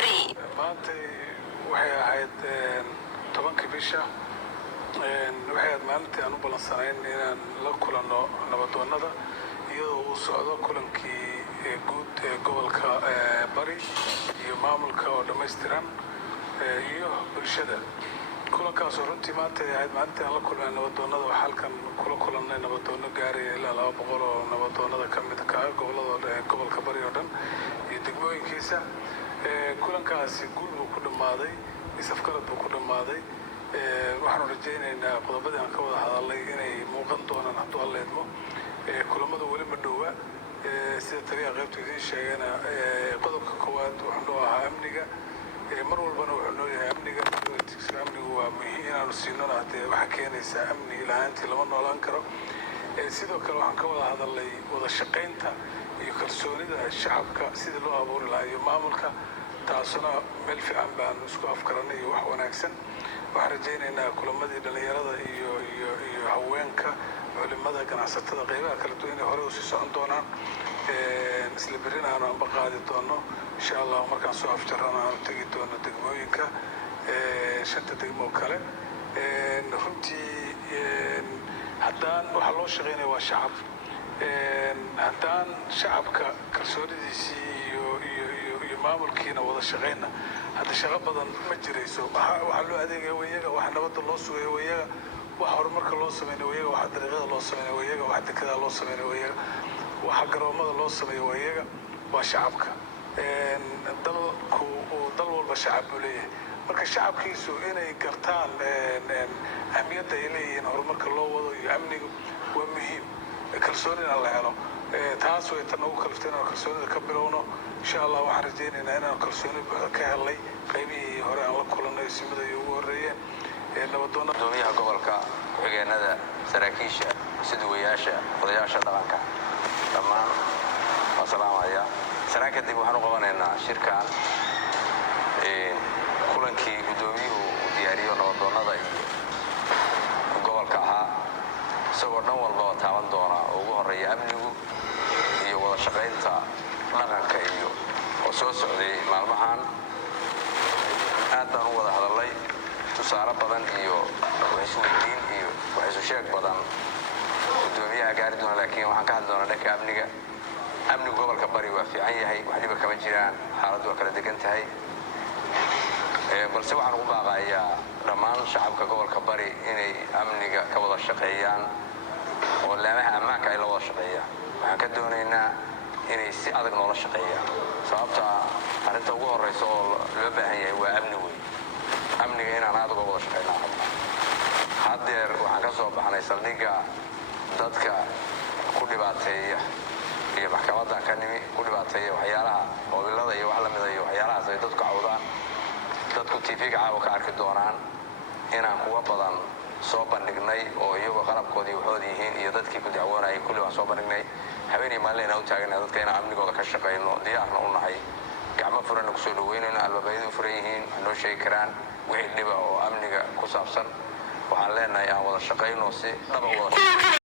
bari. maanta waxay ahayd 10 bisha waxay ahayd maalintii aan u balansanayn inaan la kulanno nabadoonnada iyadoo uu socdo kulankii guud ee gobolka bari iyo maamulka oo dhammaystiran iyo bulshada. kulankaas oo runtii maanta ay ahayd maalintii aan la kulmay nabadoonnada waxaa halkan kula kulannay nabadoonno gaaraya ilaa 200 oo nabadoonnada ka mid ka gobolka bari oo dhan iyo degmooyinkiisa. kulankaasi guul buu ku dhammaaday, isafgarad buu ku dhammaaday. waxaanu rajaynaynaa qodobadii aan ka wada hadalnay inay muuqan doonaan hadduu alla idmo. kulamadu weli ma dhowa sida taliyaha qaybta idiin sheegana qodobka koowaad wuxuu ahaa amniga. mar walbana wuxuu noo yahay amniga waa muhiim inaanu siinona haddee waxaa keenaysaa amni la'aantii lama noolaan karo. sidoo kale waxaan ka wada hadalnay wada shaqaynta iyo kalsoonida shacabka sidii loo abuuri lahaa iyo maamulka, taasuna meel fiican baanu isku afkaranay iyo wax wanaagsan. waxaan rajaynaynaa kulamadii dhallinyarada iyo haweenka, culimada, ganacsatada, qaybaha kala duwan inay hore usii socon doonaan. isla berrina aanu anba qaadi doono insha allah. markaan soo afjarrana aanu tegi doono degmooyinka 5 degmo oo kale. runtii haddaan waxaa loo shaqaynaya waa shacab. haddaan shacabka kalsoonidiisii iyo maamulkiina wada shaqayna hadda shaqo badan ma jirayso. waxaa loo adeegaya wayaga, waxa nabadda loo sugaya wayaga, waxa horumarka loo sameynaya wayaga, waxa dariiqada loo sameynaya wayaga, waxa dekedaa loo sameynaya wayaga, waxa garoomada loo sameeyo wayaga, waa shacabka. dalku dal walba shacab buu leeyahay. marka shacabkiisu inay gartaan ahmiyadda ay leeyihiin horumarka loo wado iyo amnigu waa muhiim. kalsoonina la helo taas way tan ugu kaliftay inaan kalsoonida ka bilowno. insha allah waxaan rajaynaynaa inaan kalsooni buuxda ka helnay qaybihii hore aan la kulannay simada ay ugu horreeyeen. gudoomiyaha gobolka, ku-xigeenada, saraakiisha, siduwayaasha, odayaasha dhaqanka dhammaan waa salaamaya. sanaan kadib waxaan u qabanaynaa shirkan kulankii gudoomiyuhu uu diyaariyo nabadoonnada iyo gobolka ahaa, isagoo dhan walba oo taaban doona oo ugu horreeya amnigu iyo wada shaqaynta dhaqanka iyo oo soo socday maalmahan. aad baan u wada hadalnay, tusaale badan iyo wax isweydiin iyo wax isu sheeg badan gudoomiyaha gaari doona. laakiin waxaan ka hadli doonaa dhanka amniga. amnigu gobolka bari waa fiican yahay, wax dhiba kama jiraan, xaaladdu waa kala degan tahay. balse waxaan ugu baaqayaa dhammaan shacabka gobolka bari inay amniga ka wada shaqeeyaan oo laamaha ammaanka ay la wada shaqeeyaan. waxaan ka doonaynaa inay si adag noola shaqeeyaan, sababta arrinta ugu horreysa oo loo baahan yahay waa amni weyn. amniga inaan aad uga wada shaqeynaa rabnaa. haddeer waxaan ka soo baxnay saldhigga dadka ku dhibaateeya iyo maxkamadan ka nimi ku dhibaateeya waxyaalaha mobilada iyo wax la mida iyo waxyaalahaas ay dadku cawdaan. dadku tv-ga caawa ka arki doonaan inaan kuwa badan soo bandhignay oo iyagoo qalabkoodii waxood yihiin iyo dadkii ku dacwoonayay kulli waan soo bandhignay. habeen iyo maalin inaan u taagana dadka inaan amnigooda ka shaqayno, diyaarna u nahay, gacmo furanna kusoo dhaweynayno, albaabadu u furan yihiin, wax noo sheegi karaan wixii dhiba oo amniga ku saabsan. waxaan leenahay aan wada shaqayno si dhaba wada